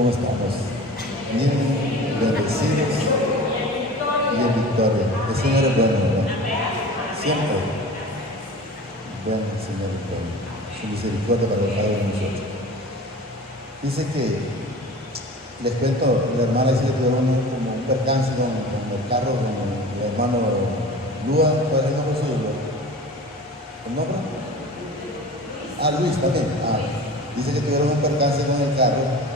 ¿Cómo estamos? Bien, bendecidos y en victoria. El Señor es bueno, ¿verdad? Siempre. Bueno, el Señor es bueno. Su misericordia para cada uno de nosotros. Dice que, les cuento, la hermana dice que tuvieron como un percance con el carro, con el hermano Lua, ¿cuál es el nombre suyo? ¿El nombre? Luis también. Dice que tuvieron un percance con el carro.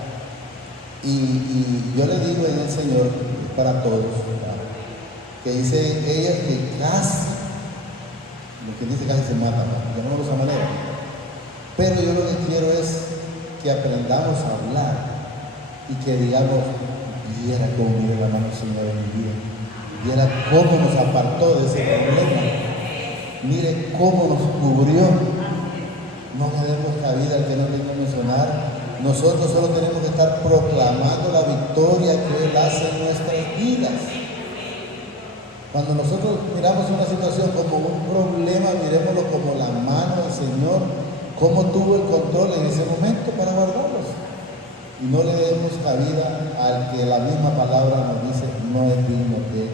Y yo le digo en el Señor, para todos, ¿verdad? Que dice ella que casi, lo que dice casi se mata, yo no de esa manera. Pero yo lo que quiero es que aprendamos a hablar y que digamos, viera cómo mire la mano del Señor en mi vida, viera cómo nos apartó de ese problema, mire cómo nos cubrió. No le demos cabida al que no venga a mencionar. Nosotros solo tenemos que estar proclamando la victoria que Él hace en nuestras vidas. Cuando nosotros miramos una situación como un problema, miremoslo como la mano del Señor, cómo tuvo el control en ese momento para guardarlos. Y no le demos cabida al que la misma palabra nos dice no es digno de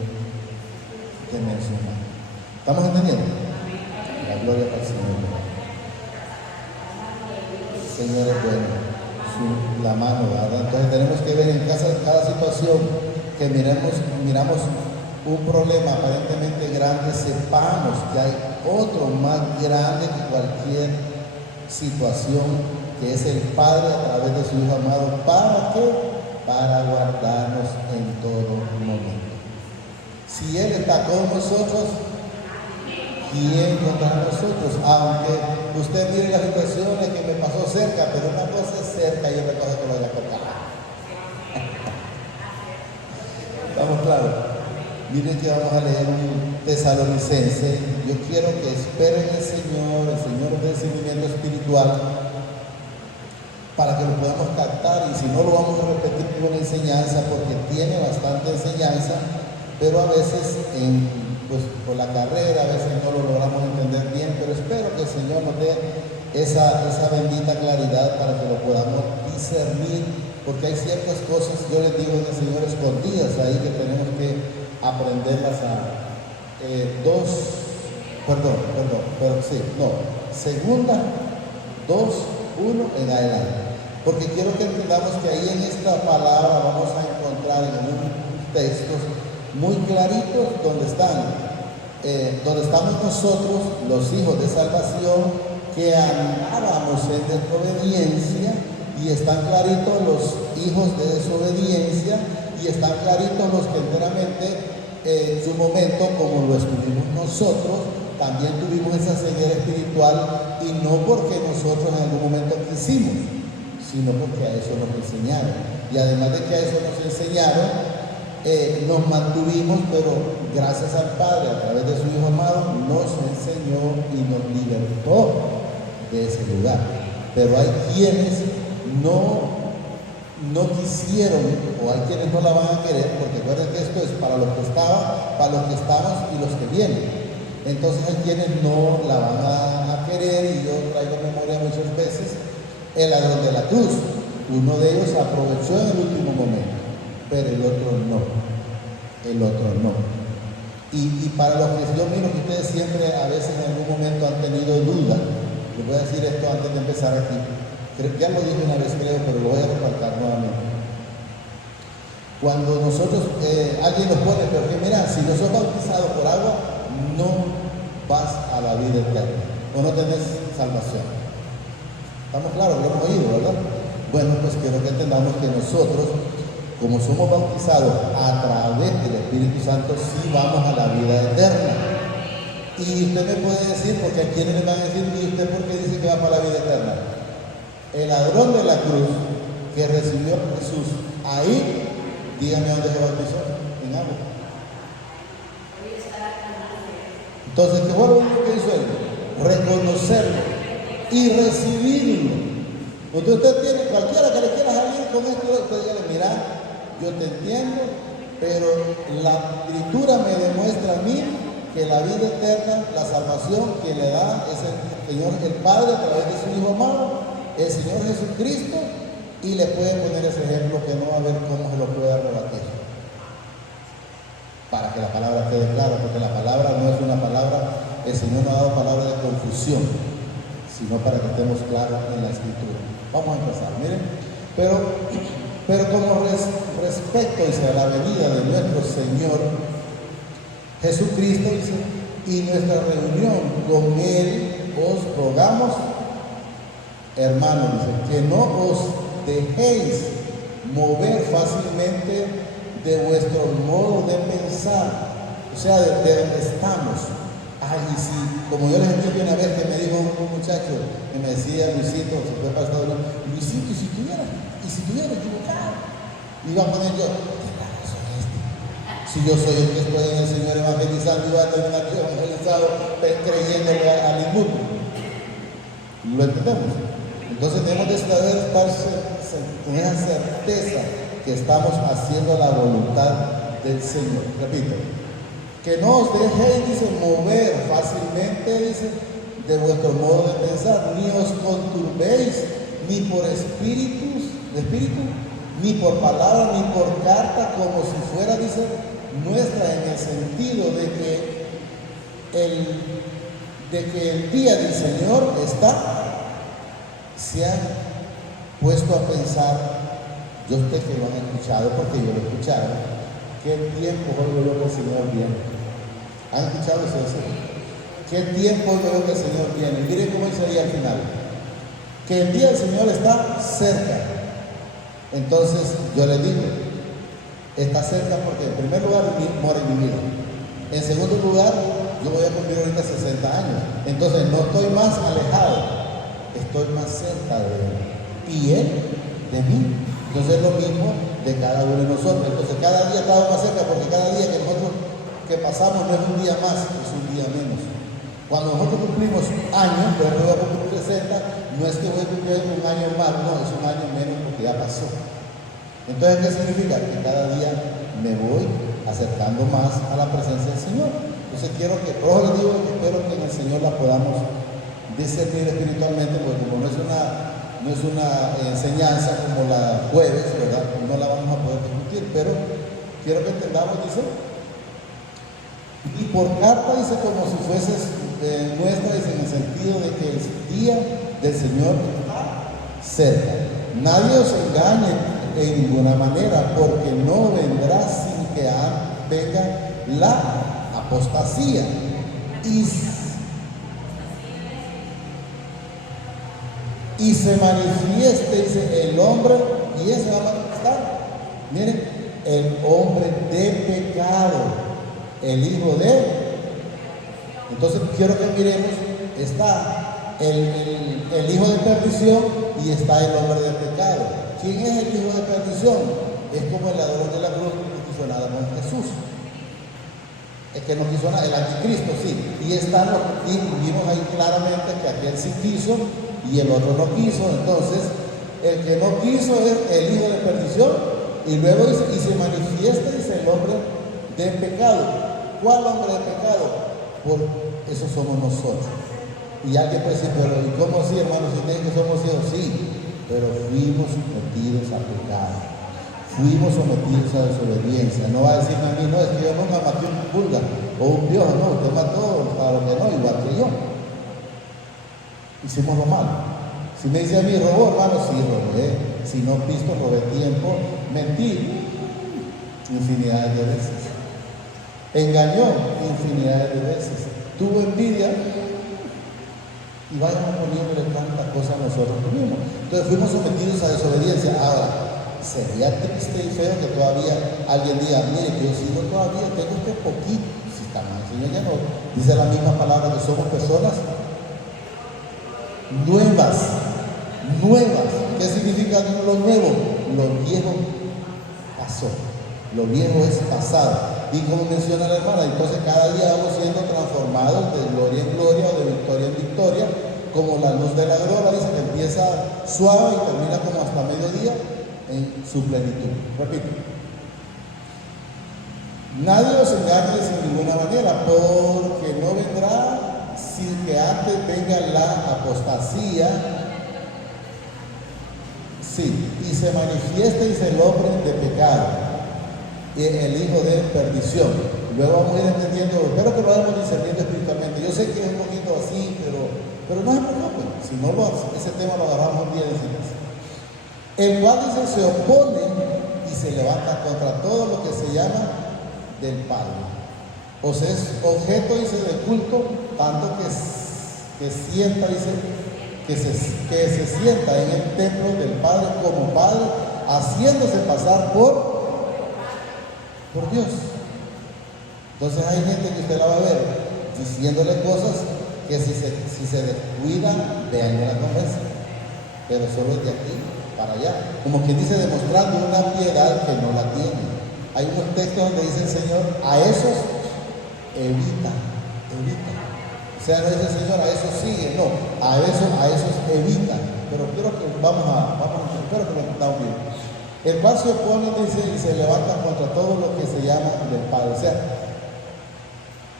mencionar. ¿Estamos entendiendo? La gloria para el Señor. Señor es bueno. La mano, ¿verdad? Entonces tenemos que ver en cada situación que miramos un problema aparentemente grande, sepamos que hay otro más grande que cualquier situación, que es el Padre a través de su Hijo amado. ¿Para qué? Para guardarnos en todo momento. Si Él está con nosotros, ¿quién contra nosotros? Aunque usted mire las situaciones que me pasó cerca, pero una cosa es cerca y otra cosa que lo voy a tocar. ¿Estamos claros? Miren que vamos a leer un Tesalonicense. Yo quiero que esperen el Señor del seguimiento espiritual, para que lo podamos captar, y si no lo vamos a repetir con enseñanza, porque tiene bastante enseñanza, pero a veces pues por la carrera, a veces no lo logramos entender bien, pero espero que el Señor nos dé esa bendita claridad para que lo podamos discernir, porque hay ciertas cosas, yo les digo en el Señor, escondidas ahí, que tenemos que aprenderlas segunda, 2, 1 en adelante, porque quiero que entendamos que ahí en esta palabra vamos a encontrar en unos textos muy claritos donde estamos nosotros, los hijos de salvación, que andábamos en desobediencia, y están claritos los hijos de desobediencia, y están claritos los que enteramente en su momento, como lo estuvimos nosotros, también tuvimos esa ceguera espiritual, y no porque nosotros en algún momento quisimos, sino porque a eso nos enseñaron. Y además de que a eso nos enseñaron, nos mantuvimos, pero gracias al Padre, a través de su Hijo amado, nos enseñó y nos libertó de ese lugar. Pero hay quienes no quisieron, o hay quienes no la van a querer, porque recuerden que esto es para los que estaban, para los que estamos y los que vienen. Entonces hay quienes no la van a querer, y yo traigo memoria muchas veces el ladrón de la cruz. Uno de ellos aprovechó en el último momento, pero el otro no. Y para los que yo miro que ustedes siempre a veces en algún momento han tenido duda, les voy a decir esto antes de empezar aquí. Ya lo dije una vez, creo, pero lo voy a recalcar nuevamente. Cuando nosotros, alguien nos pone, pero que mira, si no sos bautizado por agua, no vas a la vida eterna, o no tenés salvación. ¿Estamos claros? Lo hemos oído, ¿verdad? Bueno, pues quiero que entendamos que nosotros, como somos bautizados a través del Espíritu Santo, sí vamos a la vida eterna. Y usted me puede decir, porque a quienes le van a decir, ¿y usted por qué dice que va para la vida eterna? El ladrón de la cruz que recibió a Jesús, ahí, dígame dónde se bautizó, en agua. Entonces, ¿qué fue lo único que hizo él? Reconocerlo y recibirlo. Entonces usted tiene, cualquiera que le quiera salir con esto, usted dígale, mira, yo te entiendo, pero la Escritura me demuestra a mí que la vida eterna, la salvación que le da es el Señor, el Padre, a través de su Hijo amado, el Señor Jesucristo, y le puede poner ese ejemplo que no va a ver cómo se lo pueda rebatir. Para que la palabra quede clara, porque la palabra no es una palabra, el Señor no ha dado palabra de confusión, sino para que estemos claros en la Escritura. Vamos a empezar, miren. Pero como respecto, dice, a la venida de nuestro Señor Jesucristo, dice, y nuestra reunión con Él, os rogamos, hermanos, dice, que no os dejéis mover fácilmente de vuestro modo de pensar, o sea, de donde estamos. Ay, y si, como yo les dije una vez que me dijo un muchacho que me decía, Luisito, se fue para Estados Unidos, Luisito, y si tuviera equivocado, iba a poner yo, ¿qué tal soy este? Si yo soy el que estoy en el Señor evangelizando, iba a terminar yo evangelizado creyéndole al inmundo. ¿Lo entendemos? Entonces tenemos que saber estar con esa certeza que estamos haciendo la voluntad del Señor. Repito, que no os dejéis, dice, mover fácilmente, dice, de vuestro modo de pensar, ni os conturbéis, ni por espíritu, ni por palabra, ni por carta, como si fuera, dice, nuestra, en el sentido de que el día del Señor está. Se han puesto a pensar, yo sé que lo han escuchado porque yo lo he escuchado, ¿qué tiempo oigo yo que el Señor viene? ¿Han escuchado eso? ¿Qué tiempo oigo yo que el Señor viene? Miren cómo dice ahí al final, que el día del Señor está cerca. Entonces yo les digo, está cerca porque en primer lugar mora en mi vida. En segundo lugar, yo voy a cumplir ahorita 60 años. Entonces no estoy más alejado, estoy más cerca de Él y Él de mí. Entonces es lo mismo de cada uno de nosotros. Entonces cada día estamos más cerca, porque cada día que nosotros que pasamos no es un día más, es un día menos. Cuando nosotros cumplimos años, por ejemplo, voy a cumplir 60, no es que voy a cumplir un año más, no, es un año menos porque ya pasó. Entonces, ¿qué significa? Que cada día me voy acercando más a la presencia del Señor. Entonces quiero que, por eso les digo que espero que en el Señor la podamos discernir espiritualmente, porque como no es una enseñanza como la jueves, ¿verdad? No la vamos a poder discutir, pero quiero que entendamos, dice, y por carta, dice, como si fuese nuestra, dice, en el sentido de que el día del Señor está cerca. Nadie os engañe en ninguna manera, porque no vendrá sin que venga la apostasía y se manifieste, dice, el hombre, y ese va a manifestar, miren, el hombre de pecado, el hijo de. Entonces quiero que miremos, está el hijo de perdición y está el hombre de pecado. ¿Quién es el hijo de perdición? Es como el ladrón de la cruz que no quiso nada con Jesús. Es que no quiso nada, el anticristo sí. Y vimos ahí claramente que aquel sí quiso y el otro no quiso. Entonces, el que no quiso es el hijo de perdición. Y luego dice, y se manifiesta, dice, el hombre de pecado. ¿Cuál hombre de pecado? Por eso somos nosotros. Y alguien puede decir, pero ¿y cómo así, hermano? Si dicen que somos hijos, sí, pero fuimos sometidos a pecado. Fuimos sometidos a desobediencia. No va a decirme a mí, no, es que yo nunca maté una pulga o un piojo, no, usted mató para lo que no, igual que yo. Hicimos lo malo. Si me dice a mí, robó, hermano, sí, robé. Si no pisto, robé tiempo. Mentí infinidad de veces. Engañó infinidad de veces. Tuvo envidia y vayan poniéndole tantas cosas a nosotros mismos. Entonces fuimos sometidos a desobediencia. Ahora, sería triste y feo que todavía alguien diga, mire, que yo sigo todavía, tengo este poquito. Si estamos en el Señor ya no. Dice la misma palabra que somos personas nuevas. ¿Qué significa lo nuevo? Lo viejo pasó. Lo viejo es pasado. Y como menciona la hermana, entonces cada día vamos siendo transformados de gloria en gloria o de victoria en victoria, como la luz de la aurora, dice que empieza suave y termina como hasta mediodía en su plenitud. Repito, nadie os engañe sin ninguna manera, porque no vendrá sin que antes venga la apostasía. Sí. y se manifiesta, dice, el hombre de pecado, el hijo de perdición. Luego vamos a ir entendiendo, espero que lo vayamos discerniendo espiritualmente. Yo sé que es un poquito así, pero no se preocupen, si no ese tema lo agarramos un día de ciencia. El cual, dice, se opone y se levanta contra todo lo que se llama del Padre. O sea, es objeto, dice, de culto, tanto que sienta, dice, que se sienta en el templo del Padre como Padre, haciéndose pasar por Dios. Entonces hay gente que usted la va a ver diciéndole cosas que si se descuida, vean la conversa, pero solo es de aquí para allá, como quien dice, demostrando una piedad que no la tiene. Hay unos textos donde dice el Señor, a esos evita. O sea, no dice el Señor, a esos sigue, no, a esos evita. Pero quiero que espero que lo entendamos bien. El cual se opone, dice, y se levanta contra todo lo que se llama del Padre. O sea,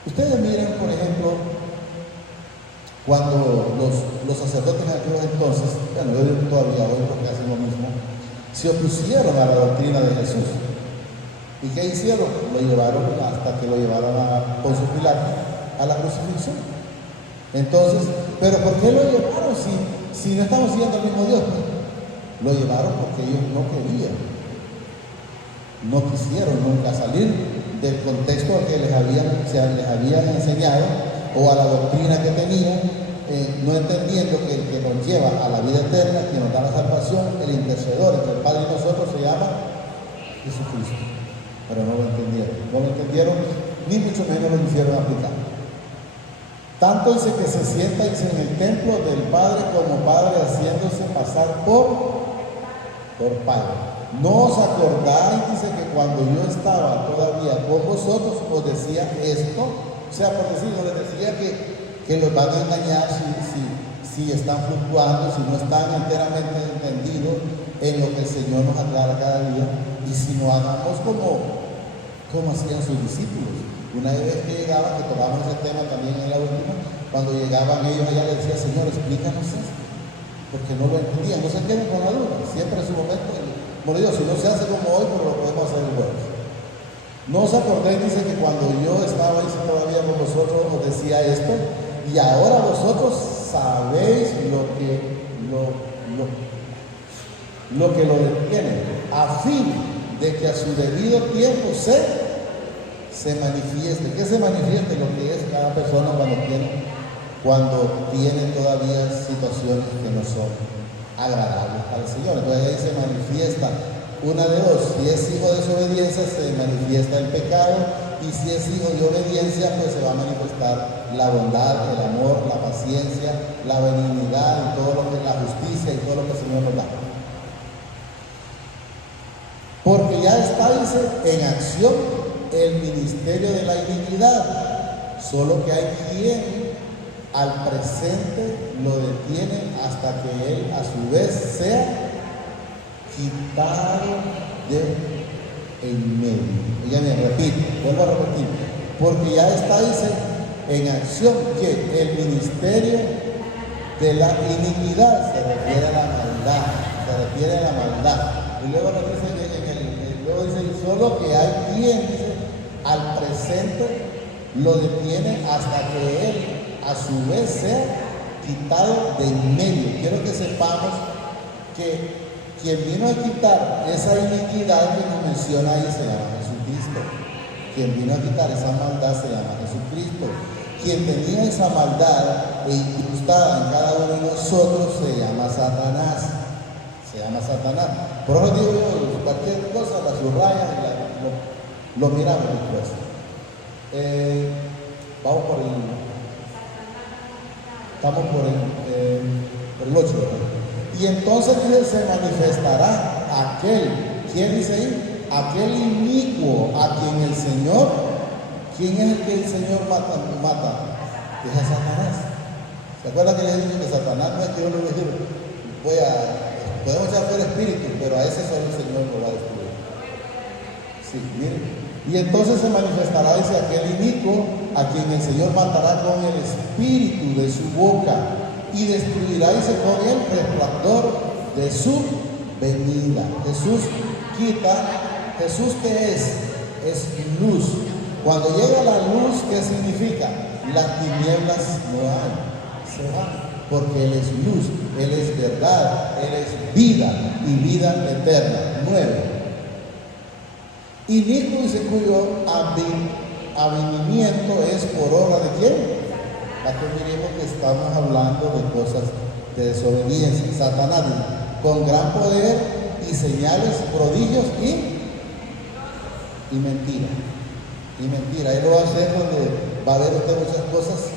ustedes miren, por ejemplo, cuando los sacerdotes en aquellos entonces, bueno, yo digo todavía hoy porque hacen lo mismo, se opusieron a la doctrina de Jesús. ¿Y qué hicieron? Lo llevaron hasta que lo llevaron a Poncio Pilato a la crucifixión. Entonces, ¿pero por qué lo llevaron si no estamos siguiendo al mismo Dios? Lo llevaron porque ellos no querían, no quisieron nunca salir del contexto al que les habían enseñado o a la doctrina que tenían, no entendiendo que el que nos lleva a la vida eterna, que nos da la salvación, el intercedor entre el Padre y nosotros, se llama Jesucristo. Pero no lo entendieron, ni mucho menos lo quisieron aplicar. Tanto dice que se sienta, dice, en el templo del Padre como Padre, haciéndose pasar por Padre. No os acordáis, dice, que cuando yo estaba todavía con vosotros os decía esto, o sea, por decirlo, les decía que los van a engañar si están fluctuando, si no están enteramente entendidos en lo que el Señor nos aclara cada día, y si no hagamos como hacían sus discípulos. Una vez que llegaban, que tocábamos ese tema también en la última, cuando llegaban ellos allá les decía, Señor, explícanos esto, porque no lo entendían, no se queden con la duda, siempre en su momento, como digo, si no se hace como hoy, pero lo podemos hacer igual. No os acordéis, dice, que cuando yo estaba todavía con vosotros os decía esto, y ahora vosotros sabéis lo que lo detiene, a fin de que a su debido tiempo se manifieste. ¿Qué se manifieste? Lo que es cada persona cuando tiene todavía situaciones que no son agradables al Señor. Entonces ahí se manifiesta una de dos: si es hijo de desobediencia, se manifiesta el pecado, y si es hijo de obediencia, pues se va a manifestar la bondad, el amor, la paciencia, la benignidad, y todo lo que es la justicia y todo lo que el Señor nos da. Porque ya está, dice, en acción el ministerio de la iniquidad, solo que hay quien al presente lo detiene hasta que él a su vez sea quitado de en medio. Ya me repito, vuelvo a repetir, porque ya está, dice, en acción que el ministerio de la iniquidad se refiere a la maldad, y luego nos dice luego dice, solo que hay quien, dice, al presente lo detiene hasta que él a su vez sea quitado de en medio. Quiero que sepamos que quien vino a quitar esa iniquidad que nos menciona ahí se llama Jesucristo. Quien vino a quitar esa maldad se llama Jesucristo. Quien tenía esa maldad incrustada en cada uno de nosotros se llama Satanás. Por eso digo yo, cualquier cosa la subrayan y lo miramos después. Vamos por estamos por el 8. Y entonces se manifestará aquel, ¿quién dice ahí? Aquel inicuo a quien el Señor, ¿quién es el que el Señor mata? Es a Satanás. ¿Se acuerdan que les dije que Satanás no es que yo le voy a decir, podemos echar fuera espíritu, pero a ese solo el Señor lo va a destruir? Sí, miren. Y entonces se manifestará, dice, aquel inicuo a quien el Señor matará con el espíritu de su boca y destruirá, dice, con el resplandor de su venida. Jesús quita. ¿Jesús qué es? Es luz. Cuando llega la luz, ¿qué significa? Las tinieblas no hay, se van, porque Él es luz, Él es verdad, Él es vida y vida eterna. 9. Inicuo dice cuyo avenimiento es por obra de quién. Aquí miremos que estamos hablando de cosas de desobediencia. Satanás con gran poder y señales, prodigios y mentira. Y mentira. Él lo va a hacer donde va a haber usted muchas cosas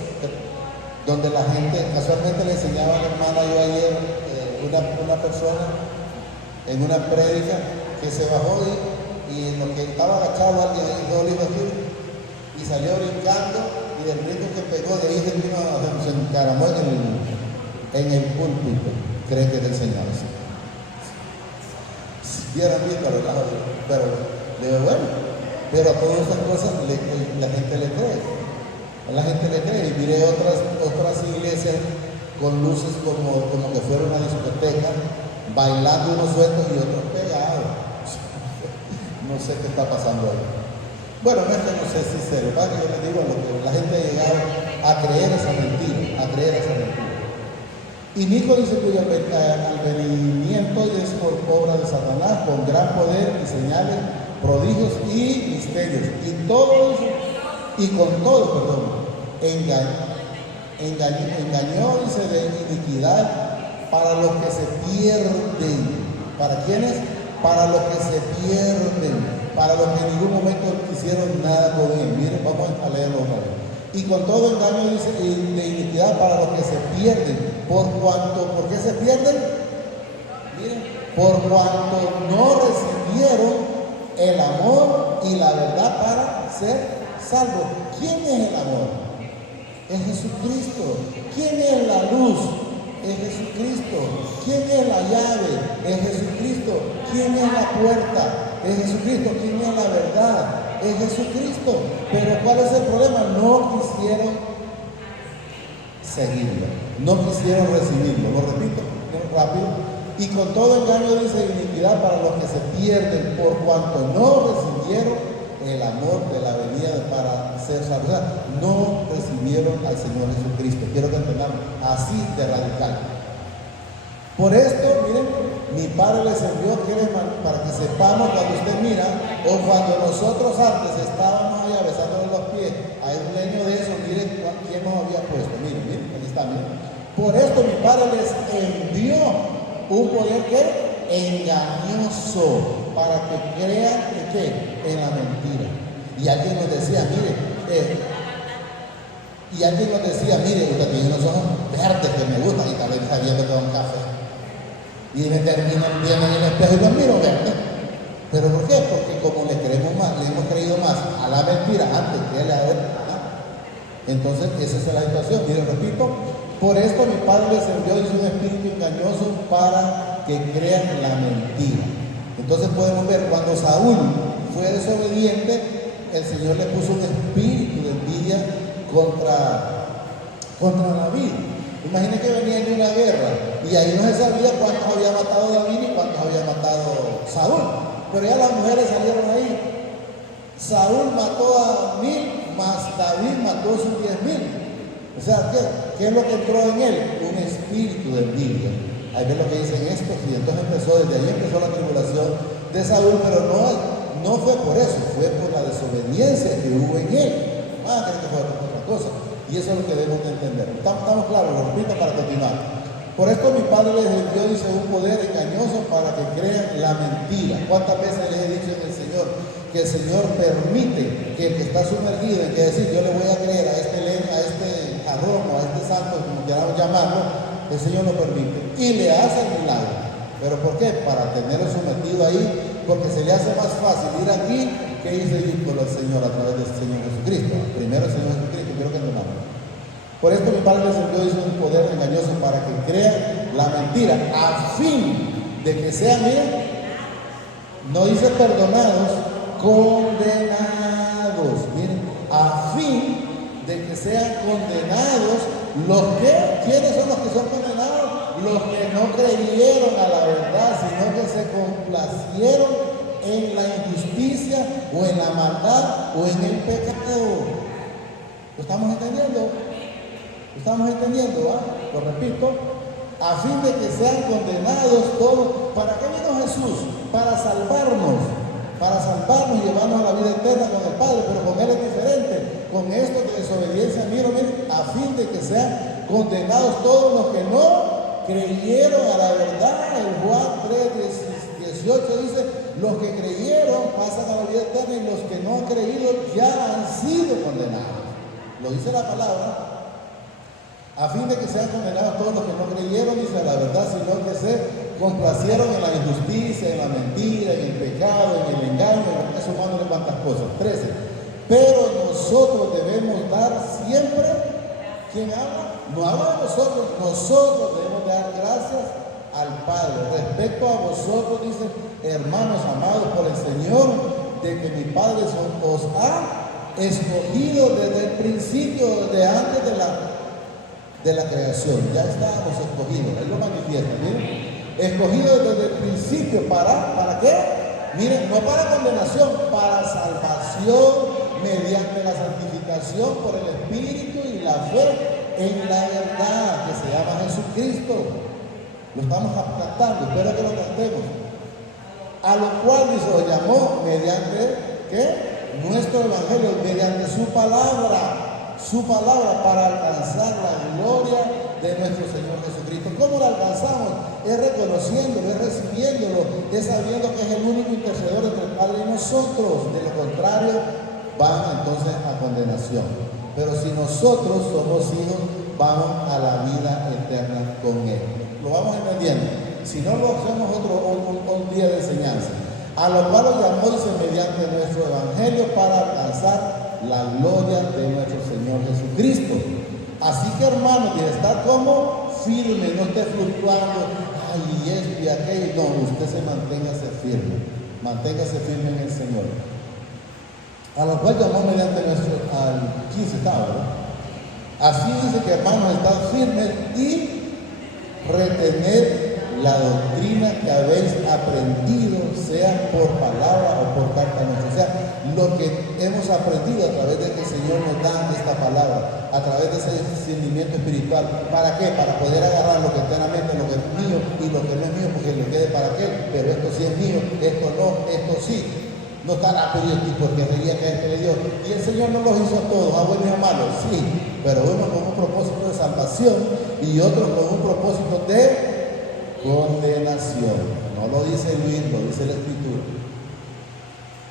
donde la gente, casualmente le enseñaba a la hermana yo ayer, una persona en una prédica que se bajó y en lo que estaba agachado alguien ahí, dos libros aquí, y salió brincando, y del brinco que pegó de ahí se encaramó en el púlpito. Cree que es del Señor. Si vieran bien, pero le digo, bueno, pero a todas esas cosas la gente le cree. La gente le cree. Y miré otras iglesias con luces como que fuera una discoteca, bailando unos sueltos y otros pegados. No sé qué está pasando ahí. Bueno, no sé si se va, que yo les digo, la gente ha llegado a creer esa mentira, Y Nico dice cuyo advenimiento es por obra de Satanás, con gran poder y señales, prodigios y misterios. Y con todo, engañó, dice, de iniquidad para los que se pierden. ¿Para quiénes? Para los que se pierden, para los que en ningún momento hicieron nada con él. Miren, vamos a leerlo otra vez. Y con todo engaño, dice, de iniquidad para los que se pierden. ¿Por qué se pierden? Miren, por cuanto no recibieron el amor y la verdad para ser salvos. ¿Quién es el amor? Es Jesucristo. ¿Quién es la luz? Es Jesucristo. ¿Quién es la llave? Es Jesucristo. ¿Quién es la puerta? Es Jesucristo. ¿Quién es la verdad? Es Jesucristo. Pero ¿cuál es el problema? No quisieron seguirlo. No quisieron recibirlo. Lo repito rápido. Y con todo engaño dice iniquidad para los que se pierden por cuanto no recibieron el amor de la venida para ser salvos. No recibieron al Señor Jesucristo. Quiero que entendamos así de radical. Por esto, miren, mi Padre les envió para que sepamos cuando usted mira, o cuando nosotros antes estábamos allá besándole los pies, hay un leño de eso, miren quién nos había puesto. Miren, ahí está, miren. Por esto mi Padre les envió un poder que engañoso, para que crean en la mentira. Y alguien nos decía, mire, usted tiene unos ojos verdes que me gustan, y tal vez está viendo todo un café. Y me terminan viendo en el espejo y lo miro verde. ¿Pero por qué? Porque como le hemos creído más a la mentira antes que a la verdad. Entonces, esa es la situación. Miren, repito, por esto mi Padre les envió un espíritu engañoso para que crean la mentira. Entonces podemos ver, cuando Saúl fue desobediente, el Señor le puso un espíritu de envidia contra David. Imaginen que venían de una guerra y ahí no se sabía cuántos había matado David y cuántos había matado Saúl. Pero ya las mujeres salieron ahí. Saúl mató a 1000, más David mató sus 10,000. O sea, ¿qué es lo que entró en él? Un espíritu de envidia. Ahí ven lo que dicen estos, y entonces desde ahí empezó la tribulación de Saúl, pero no fue por eso, fue por la desobediencia que hubo en él. Creo que fue otra cosa. Y eso es lo que debemos de entender. ¿Estamos claros? Lo repito para continuar. Por esto mi Padre les envió, dice, un poder engañoso para que crean la mentira. ¿Cuántas veces les he dicho en el Señor que el Señor permite que el que está sumergido, en que decir, yo le voy a creer a este jarrón o a este santo, como queramos llamarlo, el Señor lo permite y le hace el milagro? ¿Pero por qué? Para tenerlo sometido ahí, porque se le hace más fácil ir aquí que irse por el Señor a través del Señor Jesucristo. Primero el Señor Jesucristo, quiero que entendamos. Por esto mi Padre les envió un poder engañoso para que crean la mentira, a fin de que sean, miren, no dice perdonados, condenados. Miren, a fin de que sean condenados los que, ¿quiénes son los que son condenados? los que no creyeron a la verdad, sino que se complacieron en la injusticia o en la maldad o en el pecado. ¿Lo estamos entendiendo? ¿Lo estamos entendiendo? Lo repito, a fin de que sean condenados todos. ¿Para qué vino Jesús? Para salvarnos y llevarnos a la vida eterna con el Padre, pero con Él es diferente. Con esto de desobediencia, miren, a fin de que sean condenados todos los que no creyeron a la verdad. En Juan 3:18 dice, los que creyeron pasan a la vida eterna y los que no han creído ya han sido condenados. Lo dice la palabra. A fin de que sean condenados todos los que no creyeron, dice la verdad, sino que se complacieron en la injusticia, en la mentira, en el pecado, en el engaño, en eso más de cuantas cosas. 13. Pero nosotros debemos dar siempre. ¿Quién habla? No habla de nosotros. Nosotros debemos dar gracias al Padre. Respecto a vosotros, dice, hermanos amados por el Señor, de que mi Padre os ha escogido desde el principio, desde antes de la creación. Ya estábamos escogidos. Él lo manifiesta, miren. Escogidos desde el principio. ¿Para qué? Miren, no para condenación, para salvación mediante la santificación por el Espíritu y la fe en la verdad que se llama Jesucristo. Lo estamos captando, espero que lo captemos. A lo cual dice, os llamó mediante, ¿qué? Nuestro Evangelio, mediante su palabra para alcanzar la gloria de nuestro Señor Jesucristo. ¿Cómo lo alcanzamos? Es reconociéndolo, es recibiéndolo, es sabiendo que es el único intercedor entre el Padre y nosotros. De lo contrario, van entonces a condenación. Pero si nosotros somos hijos, vamos a la vida eterna con Él. Lo vamos entendiendo. Si no, lo hacemos un día de enseñanza. A lo cual lo llamó, dice, mediante nuestro Evangelio para alcanzar la gloria de nuestro Señor Jesucristo. Así que, hermanos, y está como firme, no esté fluctuando, ay, esto y aquello. No, usted manténgase firme en el Señor. A lo cual llamó mediante nuestro, al 15 estaba, ¿verdad? Así dice que, hermanos, estad firmes y retener la doctrina que habéis aprendido, sea por palabra o por carta nuestra. O sea, lo que hemos aprendido a través de que el Señor nos da esta palabra, a través de ese discernimiento espiritual. ¿Para qué? Para poder agarrar lo que eternamente, lo que es mío y lo que no es mío, porque lo quede para aquel. Pero esto sí es mío, esto no, esto sí. No está la periodista porque quería que le dio. Y el Señor no los hizo todos, a buenos y a malos, sí. Pero uno con un propósito de salvación y otro con un propósito de condenación. No lo dice Luis, lo dice la Escritura.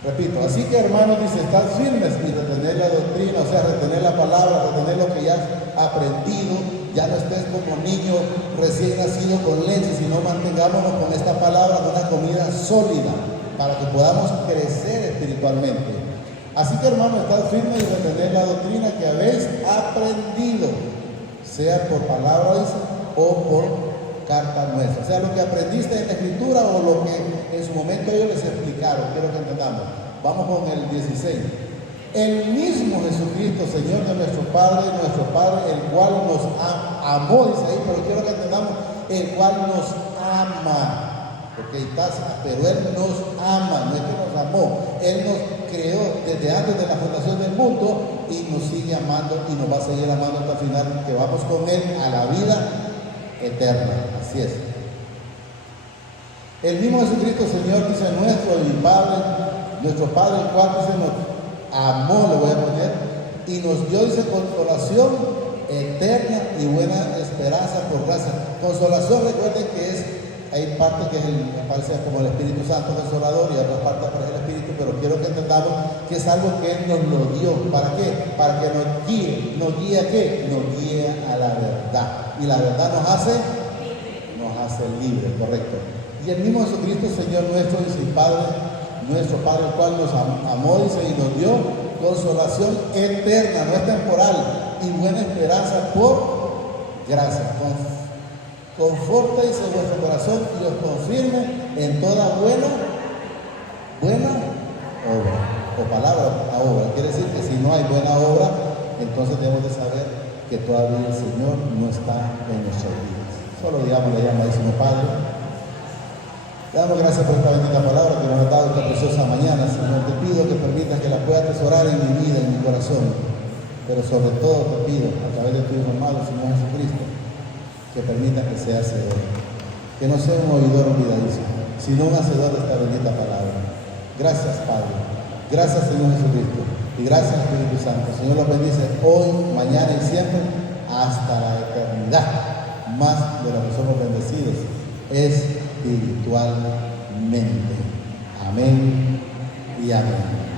Repito, así que, hermanos, dice, estad firmes y retener la doctrina, o sea, retener la palabra, retener lo que ya has aprendido. Ya no estés como niño recién nacido con leche, sino mantengámonos con esta palabra, con una comida sólida, para que podamos crecer espiritualmente. Así que, hermanos, estad firmes y retener la doctrina que habéis aprendido, sea por palabra, dice, o por carta nuestra. O sea, lo que aprendiste en la Escritura o lo que en su momento ellos les explicaron. Quiero que entendamos. Vamos con el 16. El mismo Jesucristo, Señor de nuestro Padre, el cual nos amó, dice ahí, pero quiero que entendamos, el cual nos ama. Porque pero Él nos ama, no es que nos amó. Él nos creó desde antes de la fundación del mundo y nos sigue amando y nos va a seguir amando hasta el final, que vamos con Él a la vida eterna. Así es. El mismo Jesucristo, Señor, dice nuestro Padre, el cual dice nos amó, le voy a poner, y nos dio, dice, consolación eterna y buena esperanza por gracia. Consolación, recuerden que hay parte que aparece como el Espíritu Santo consolador y otra parte aparece el Espíritu, pero quiero que entendamos que es algo que Él nos lo dio. ¿Para qué? Para que nos guíe. ¿Nos guíe a qué? Nos guíe a la verdad. Y la verdad nos hace libres, correcto. Y el mismo Jesucristo, Señor nuestro, dice Padre, nuestro Padre, el cual nos amó, dice, y nos dio consolación eterna, no es temporal, y buena esperanza por gracia. Conforta, dice, vuestro corazón y os confirme en toda buena obra, o palabra a obra. Quiere decir que si no hay buena obra, entonces debemos de saber que todavía el Señor no está en nuestras vidas. Solo digamos, le llamadísimo Padre. Te damos gracias por esta bendita palabra que nos ha dado esta preciosa mañana. Señor, te pido que permitas que la pueda atesorar en mi vida, en mi corazón. Pero sobre todo te pido, a través de tu Hijo amado, Señor Jesucristo, que permitas que sea hacedor. Que no sea un oidor olvidadizo, sino un hacedor de esta bendita palabra. Gracias, Padre. Gracias, Señor Jesucristo. Y gracias, Espíritu Santo. Señor los bendice hoy, mañana y siempre, hasta la eternidad. Más de lo que somos bendecidos espiritualmente. Amén y amén.